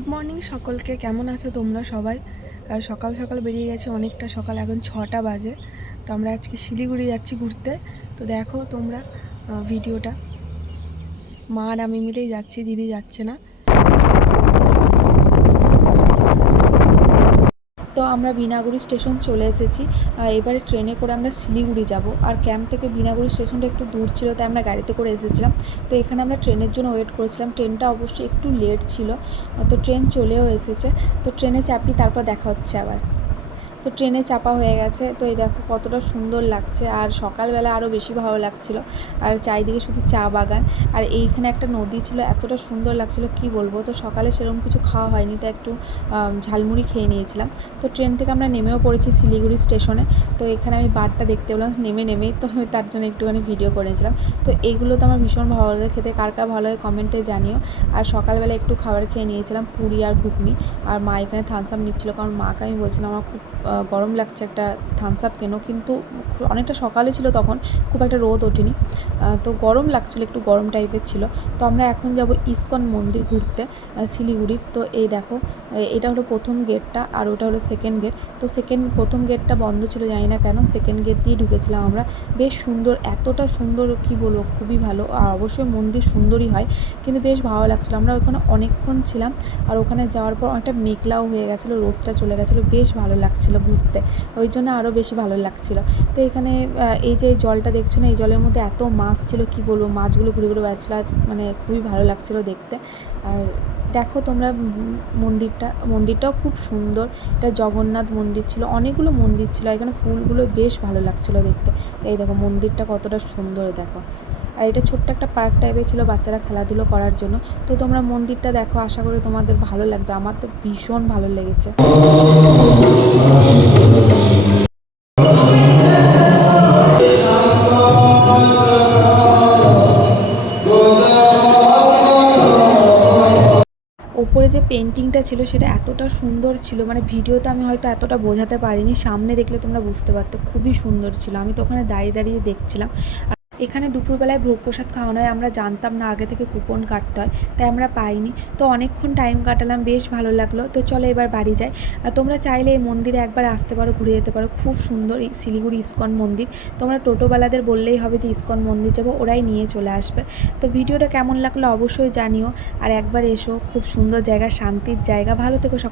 Good morning সকলকে, কেমন আছো তোমরা সবাই? সকাল সকাল বেরিয়ে গেছে, অনেকটা সকাল, এখন ছটা বাজে। তো আমরা আজকে শিলিগুড়ি যাচ্ছি ঘুরতে। তো দেখো তোমরা ভিডিওটা মা আর আমি মিলেই যাচ্ছি, দিদি যাচ্ছে না তো আমরা বিনাগুড়ি স্টেশন চলে এসেছি। এবারে ট্রেনে করে আমরা শিলিগুড়ি যাব। আর ক্যাম্প থেকে বিনাগুড়ি স্টেশনটা একটু দূর ছিল, তাই আমরা গাড়িতে করে এসেছিলাম। তো এখানে আমরা ট্রেনের জন্য ওয়েট করেছিলাম। ট্রেনটা অবশ্যই একটু লেট ছিল। তো ট্রেন চলেও এসেছে। তো ট্রেনে চাপি, তারপর দেখা হচ্ছে আবার। তো ট্রেনে চাপা হয়ে গেছে। তো এই দেখো কতটা সুন্দর লাগছে। আর সকালবেলা আরও বেশি ভালো লাগছিল। আর চারিদিকে শুধু চা বাগান। আর এইখানে একটা নদী ছিল, এতটা সুন্দর লাগছিল, কি বলব? তো সকালে সেরকম কিছু খাওয়া হয়নি তো একটু ঝালমুড়ি খেয়ে নিয়েছিলাম। তো ট্রেন থেকে আমরা নেমেও পড়েছি শিলিগুড়ি স্টেশনে। তো এখানে আমি বারটা দেখতে পেলাম, নেমে নেমেই তো তার জন্য একটুখানি ভিডিও করেছিলাম তো এইগুলো তো আমার ভীষণ ভালো লাগে খেতে। কার কার ভালো হয় কমেন্টে জানিও। আর সকালবেলা একটু খাবার খেয়ে নিয়েছিলাম, পুরি আর ঘুগনি। আর মা এখানে থামস আপ নিচ্ছিলো, কারণ মাকে আমি বলছিলাম, আমার খুব গরম লাগছে একটা থামস আপ কেনো? কিন্তু অনেকটা সকালে ছিল তখন, খুব একটা রোদ ওঠেনি। তো গরম লাগছিল, একটু গরম টাইপের ছিল। তো আমরা এখন যাব ইস্কন মন্দির ঘুরতে শিলিগুড়ির। তো এই দেখো এটা হলো প্রথম গেটটা আর ওটা হলো সেকেন্ড গেট তো সেকেন্ড প্রথম গেটটা বন্ধ ছিল, জানি না কেন সেকেন্ড গেট দিয়ে ঢুকেছিলাম আমরা। বেশ সুন্দর, এতটা সুন্দর, কি বলব, খুবই ভালো। আর অবশ্যই মন্দির সুন্দরই হয়, কিন্তু বেশ ভালো লাগছিল। আমরা ওখানে অনেকক্ষণ ছিলাম আর ওখানে যাওয়ার পর অনেকটা মেঘলাও হয়ে গেছিল, রোদটা চলে গেছিল, বেশ ভালো লাগছিল। ঘুরতে। ওই জন্য আরও বেশি ভালো লাগছিল। তো এখানে এই যে জলটা দেখছ না, এই জলের মধ্যে এত মাছ ছিল, কি বলব, মাছগুলো ঘুরে ঘুরে বেড়াচ্ছিলো। আর মানে খুবই ভালো লাগছিল দেখতে। আর দেখো তোমরা মন্দিরটা, মন্দিরটাও খুব সুন্দর। এটা জগন্নাথ মন্দির ছিল, অনেকগুলো মন্দির ছিল এখানে ফুলগুলো বেশ ভালো লাগছিল দেখতে। এই দেখো মন্দিরটা কতটা সুন্দর দেখো। আর এটা ছোট্ট একটা পার্ক টাইপের ছিল বাচ্চারা খেলাধুলো করার জন্য। তো তোমরা মন্দিরটা দেখো, আশা করি তোমাদের ভালো লাগবে। আমার তো ভীষণ ভালো লেগেছে। যে পেন্টিংটা ছিল সেটা এতটা সুন্দর ছিল মানে ভিডিওতে আমি হয়তো এতটা বোঝাতে পারিনি, সামনে দেখলে তোমরা বুঝতে পারতো, খুবই সুন্দর ছিল। আমি তো ওখানে দাঁড়িয়ে দাঁড়িয়ে দেখছিলাম। এখানে দুপুরবেলায় ভোগ প্রসাদ খাওয়ানো হয় আমরা জানতাম না আগে থেকে কুপন কাটতে হয়, তাই আমরা পাইনি। তো অনেকক্ষণ টাইম কাটালাম, বেশ ভালো লাগল। তো চলো এবার বাড়ি যাই। তোমরা চাইলে এই মন্দিরে একবার আসতে পারো, ঘুরে যেতে পারো। খুব সুন্দর শিলিগুড়ি ইস্কন মন্দির। তোমরা টোটোওয়ালাদের বললেই হবে যে ইস্কন মন্দির যাব, ওরাই নিয়ে চলে আসবে। তো ভিডিওটা কেমন লাগল অবশ্যই জানিও। আর একবার এসো, খুব সুন্দর জায়গা, শান্তির জায়গা। ভালো থেকো সব